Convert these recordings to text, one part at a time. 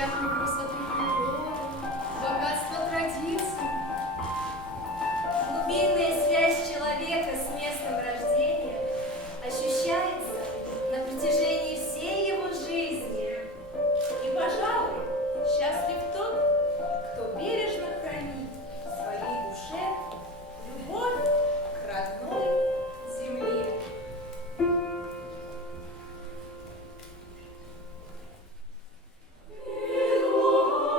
невероятной красоты природы, богатства традиций. Глубинная связь человека с местом рождения ощущается на протяжении всей его жизни. И, пожалуй, счастлив тот, кто бережно хранит в своей душе любовь к родной земле. Мило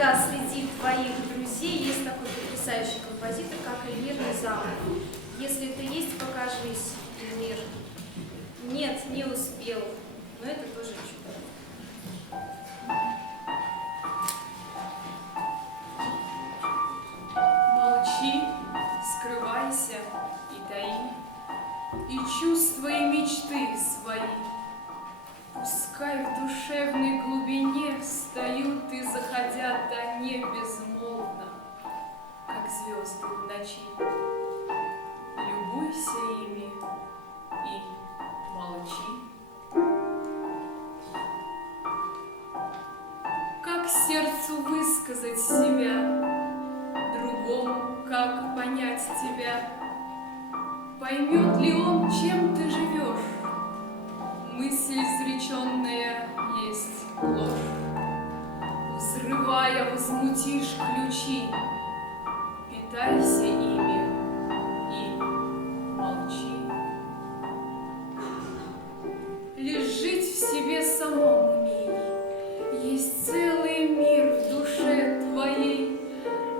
иногда среди твоих друзей есть такой потрясающий композитор, как Эльмир Низамов. Если ты есть, покажись, Эльмир. Нет, не успел, но это тоже чудо. Молчи, скрывайся и таи, и чувства и мечты свои. Пускай в душевной глубине встают и заходят они безмолвно, как звезды в ночи. Любуйся ими и молчи. Как сердцу высказать себя, другому как понять тебя? Поймет ли он, чем ты живешь? Мысль изреченная есть ложь. Взрывая, возмутишь ключи. Питайся ими и молчи. Лишь жить в себе самом умей. Есть целый мир в душе твоей,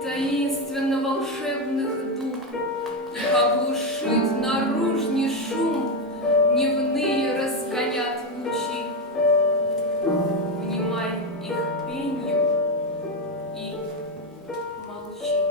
таинственно волшебных дум. Их оглушит наружный шум, дневные разгонят лучи. Внимай их пенью и молчи.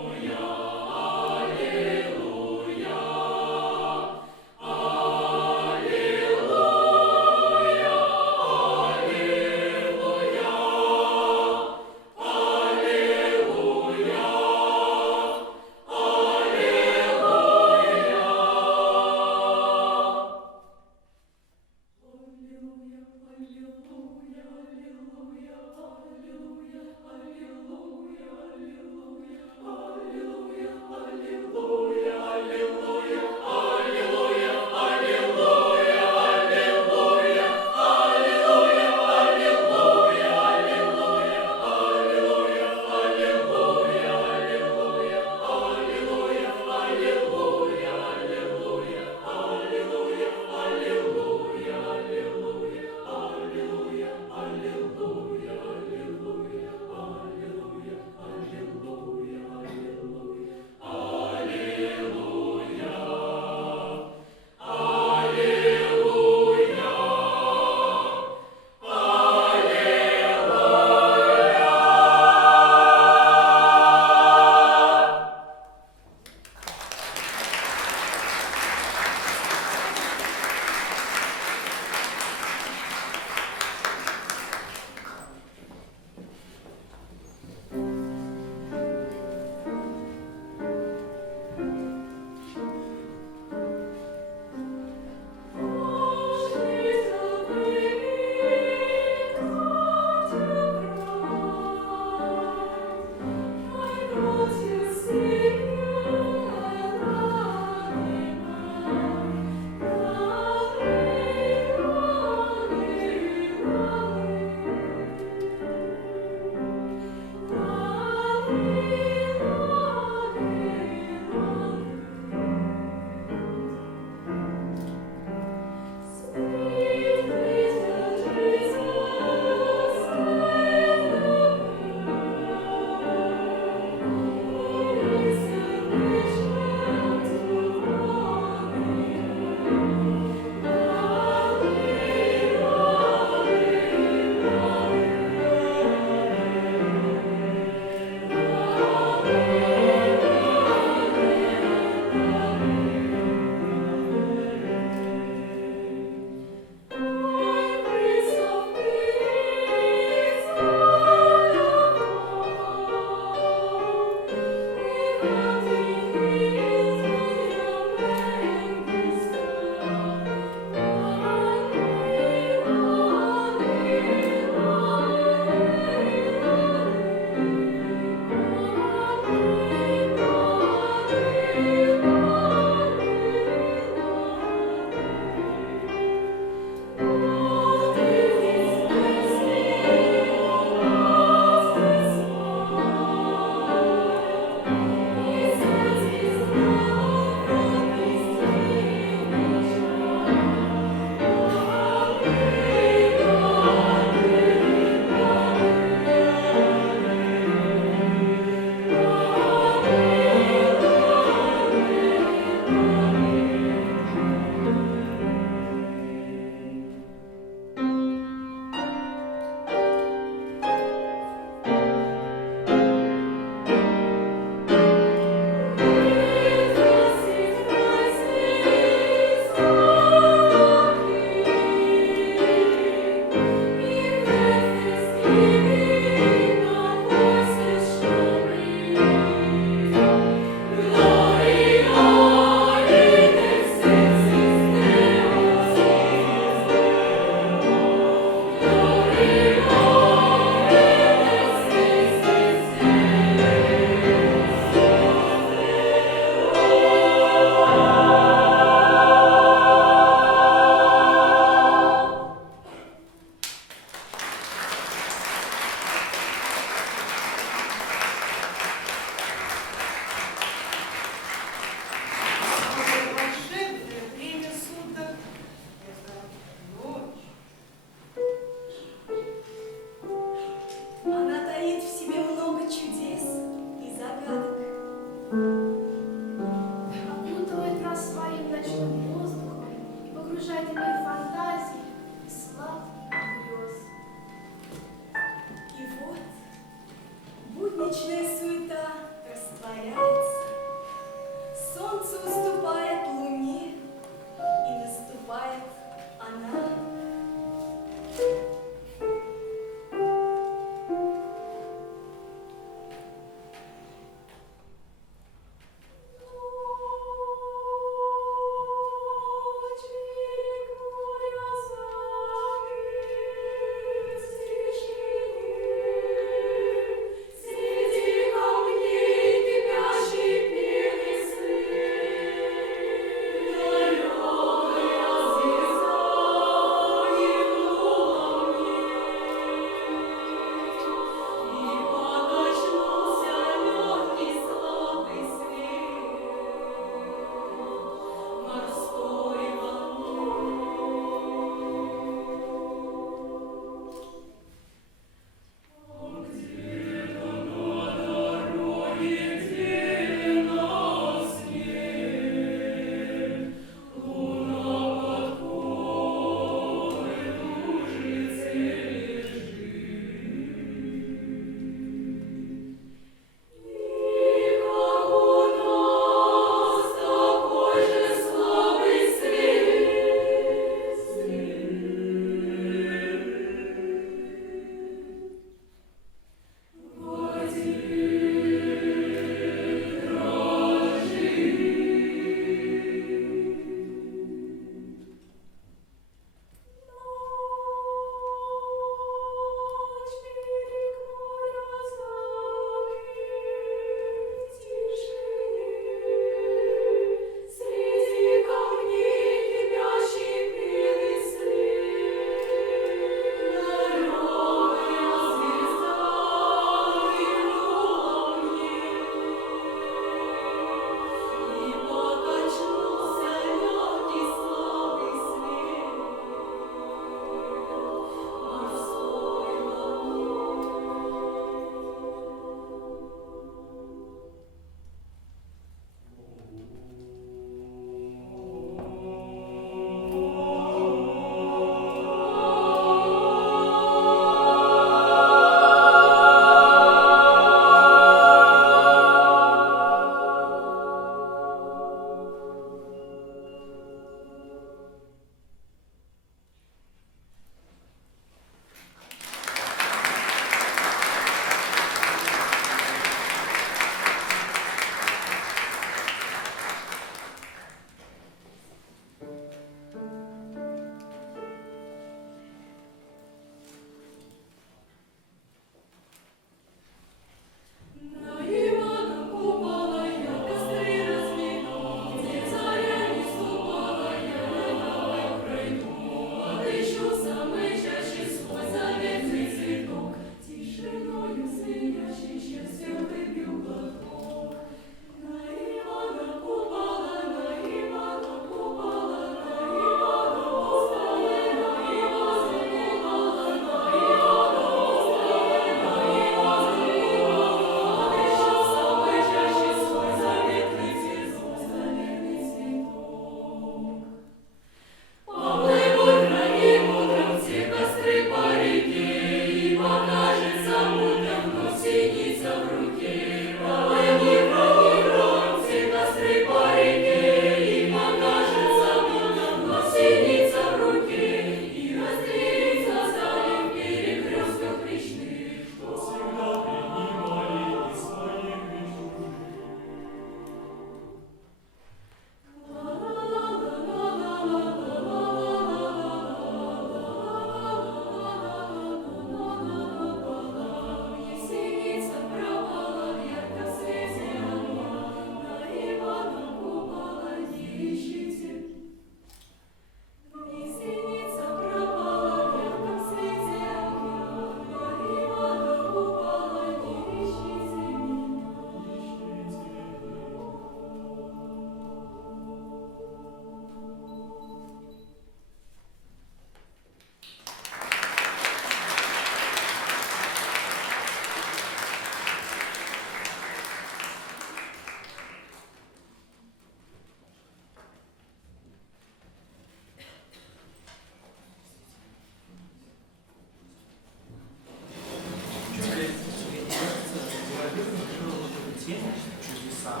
Чудеса.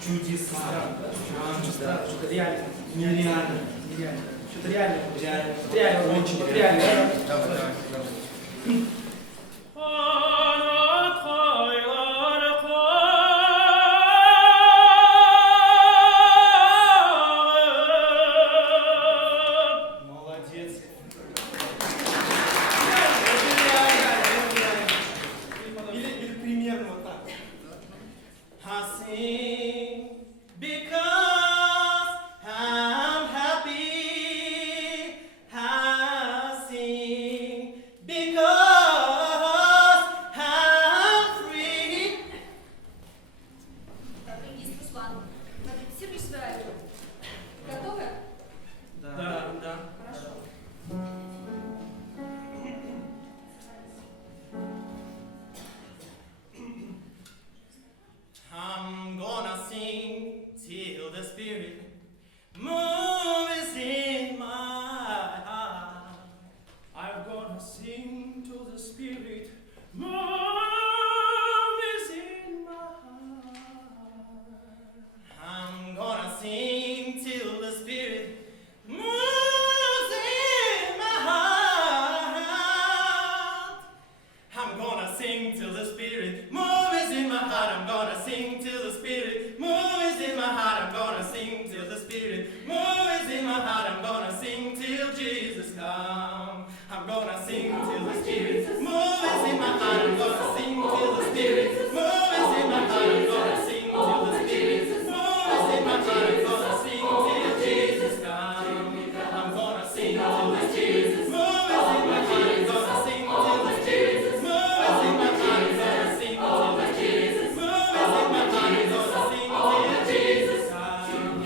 Чудеса. Что-то реально. Нереально. Что-то реально. Реально. Очень реально. Давай. Молодец. Или примерно вот так. I sing because I'm happy. I sing because I'm free. Так, Денис, Руслан, репетируй свою арию. Готовы? Да. Хорошо. I'm gonna sing till the spirit moves in my heart. I'm gonna sing till the spirit moves in my heart. I'm gonna sing till the spirit moves in my heart. I'm gonna sing till the spirit moves in my heart. I'm gonna sing till the spirit moves in my heart. I'm gonna sing till the spirit moves in my heart. I'm gonna sing till Jesus come. I'm gonna sing till the spirit moves in my heart. I'm gonna sing till the spirit moves in my heart. I'm gonna sing till the spirit moves in my heart. I'm gonna sing till Jesus come. I'm gonna sing till the spirit moves in my heart. I'm gonna sing till the spirit moves in my heart. I'm gonna sing till the spirit moves in my heart. I'm gonna sing till Jesus come.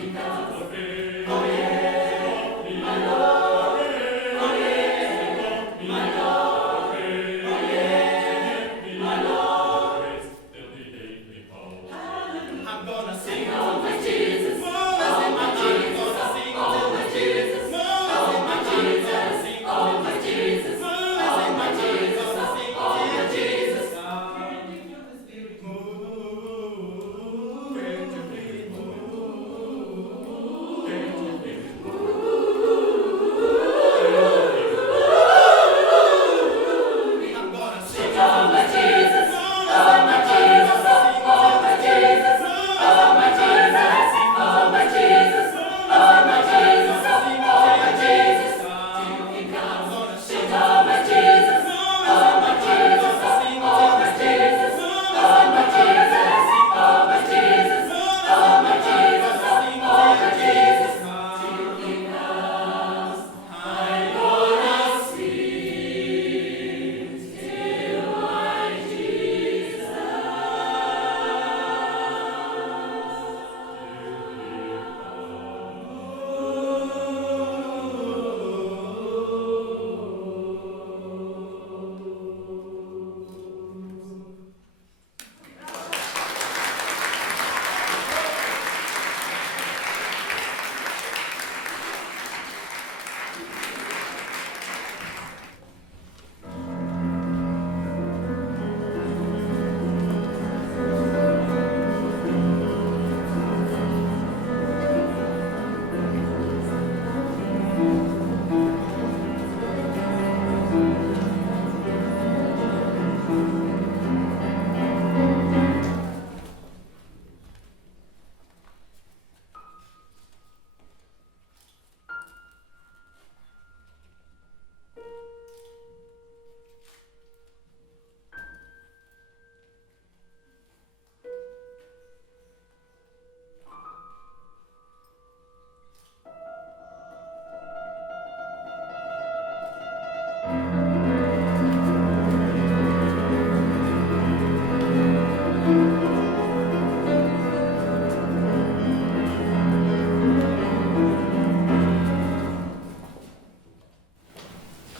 Oh yeah, my Lord. Oh yeah, my Lord. Oh yeah, my Lord. I'm gonna sing till the Jesus moves in my heart. I'm gonna sing till the Jesus moves in my heart. I'm gonna sing till the Jesus moves in my heart. I'm gonna sing till Jesus come. I'm gonna sing till the Jesus moves in my heart. I'm gonna sing till the Jesus moves in my heart. I'm gonna sing till the Jesus moves in my heart. I'm gonna sing till Jesus come. I'm gonna sing till the Jesus moves in my heart. I'm gonna sing till the Jesus moves in my heart. I'm gonna sing till the Jesus moves in my heart. I'm gonna sing till Jesus come. I'm gonna sing till my Jesus.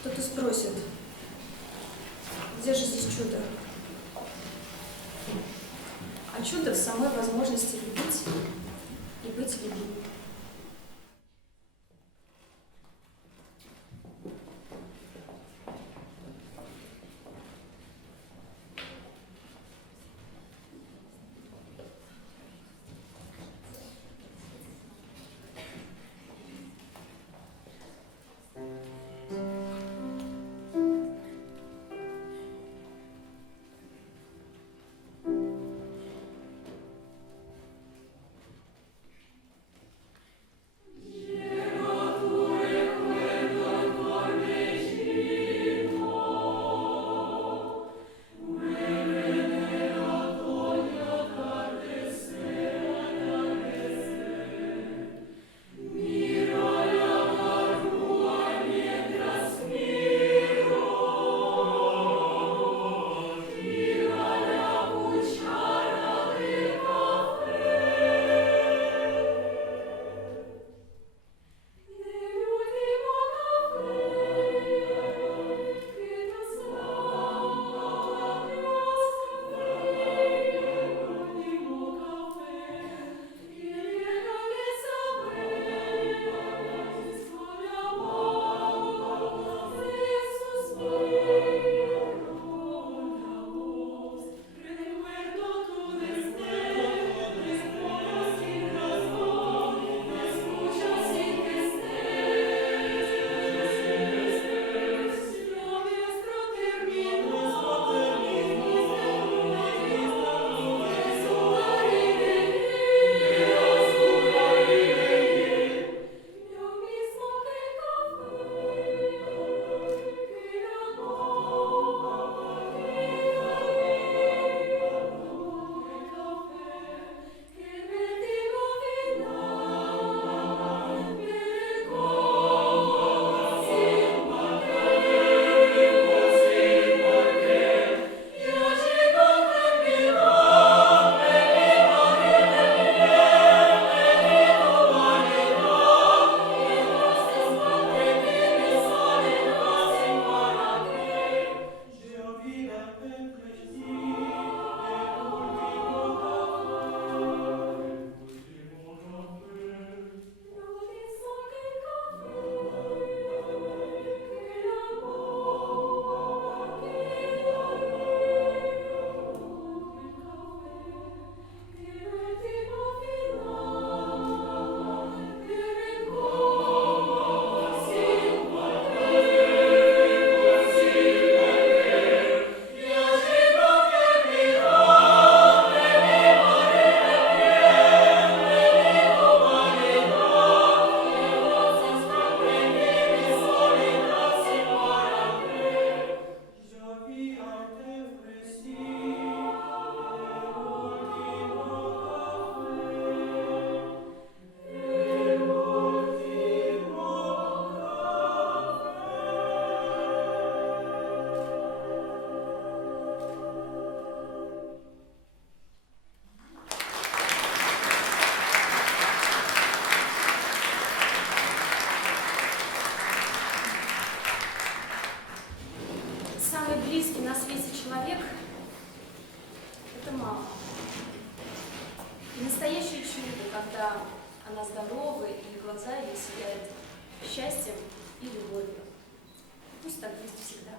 Кто-то спросит, где же здесь чудо? А чудо в самой возможности любить и быть любимым. мама. И настоящее чудо, когда она здорова и глаза ее сияют счастьем и любовью. Пусть так будет всегда.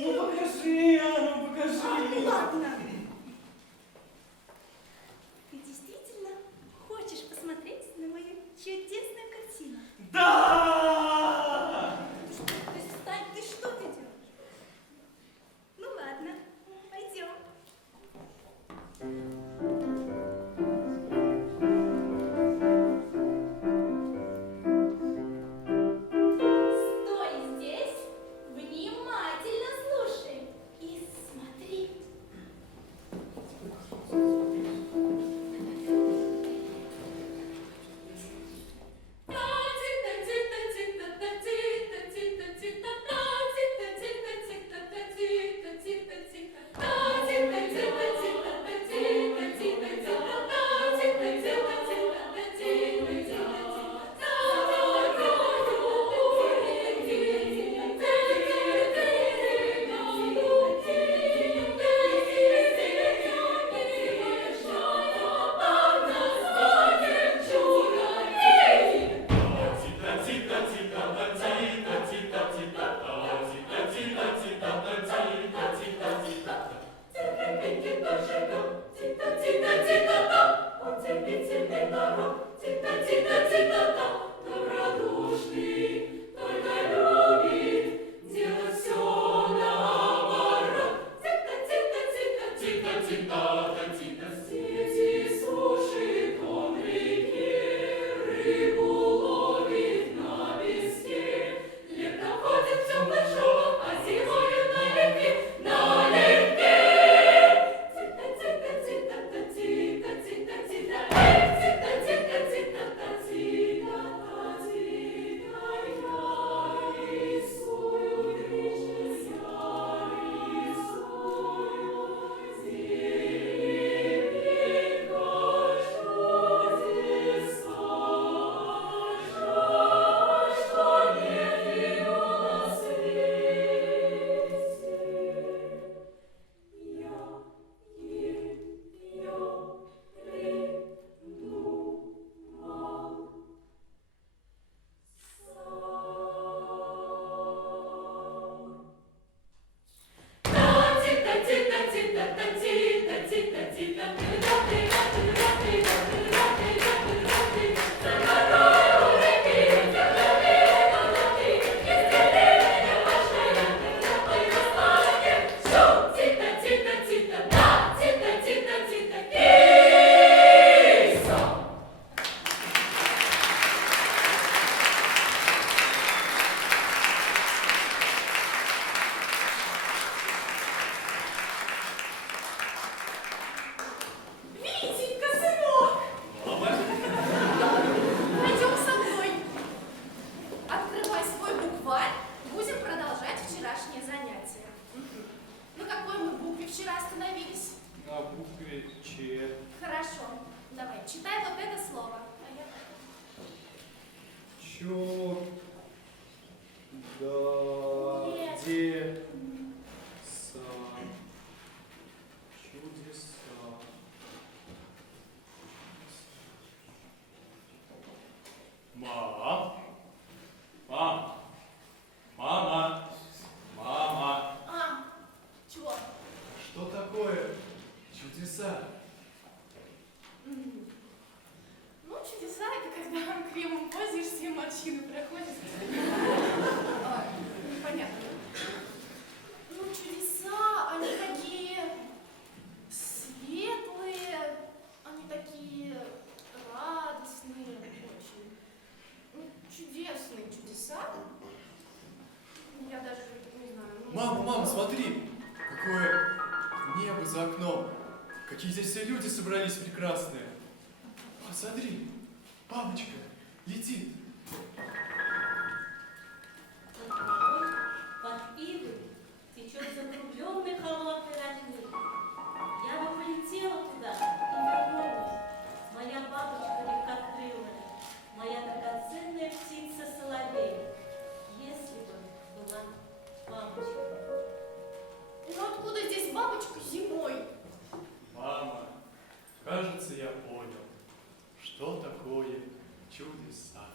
Ну покажи, а, ну Ну покажи. ладно. Ты действительно хочешь посмотреть на мою чудесную картину? Да! Ты встань, ты что ты делаешь? Ну ладно, пойдем. Стой здесь, внимательно слушай и смотри. Витенька, сынок! Пойдем со мной. Открывай свой букварь. Будем продолжать вчерашнее занятие. На какой мы букве вчера остановились? На букве Ч. Хорошо. Давай, читай вот это слово. А я Чё? Да. Нет. Де. Са. Чудеса. Мама. Мама. Мама. Мама. А, чего? Что такое чудеса? Ну, чудеса — это когда кремом пользуешься и морщины проходят. Непонятно. Ну, чудеса, они такие светлые, они такие радостные очень. Ну, чудесные чудеса. Я даже не знаю. Мама, мама, смотри! Какое небо за окном! Какие здесь все люди собрались прекрасные! Посмотри, бабочка летит! Под ивы течет закругленный холодный родник. Я бы полетела туда и вернулась. Моя бабочка легкокрылая, моя драгоценная птица соловей. Если бы была бабочка. Ну, откуда здесь бабочка зимой? Мама, кажется, я понял, что такое чудеса.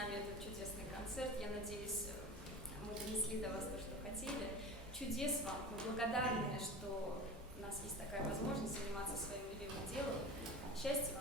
нами этот чудесный концерт. Я надеюсь, мы донесли до вас то, что хотели. Чудес вам. Мы благодарны, что у нас есть такая возможность заниматься своим любимым делом. Счастья вам.